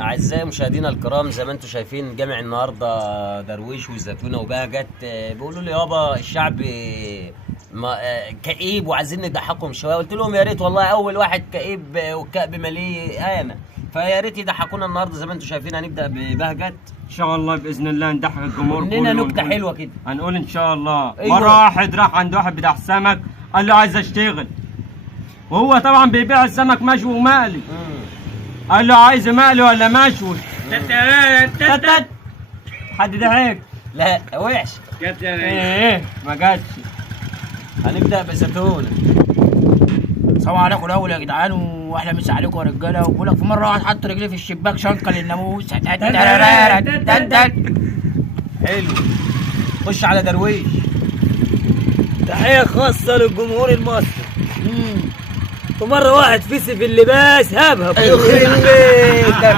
أعزائي مشاهدينا الكرام، زي ما انتم شايفين جامع النهارده درويش والزيتونه وبهجت. بيقولوا لي يابا الشعب كئيب وعايزين نضحكهم شويه. قلت لهم يا ريت والله، اول واحد كئيب والكأب مليء انا، فيا ريت يضحكونا النهارده. زي ما انتم شايفين هنبدا ببهجت ان شاء الله باذن الله نضحك الجمهور مننا كله نكته حلوه كده. هنقول ان شاء الله. أيوة. مره واحد راح عند واحد بتاع سمك، قال له عايز اشتغل، وهو طبعا بيبيع السمك مشوي ومقلي. قال له عايز مقلي ولا مشوي؟ تتت. حد ضحك؟ لا وحش. ايه ما جاتش. هنبدا بزيتونه. السلام عليكم الاول يا جدعان، واحلى مسا عليكم يا رجاله. وبقول لك في مره واحد حط رجليه في الشباك شنقل الناموس. حلو. خش على درويش. تحية خاصة للجمهور المصري. ومرة واحد فيسي في اللباس هبهب. يخرب بيتك.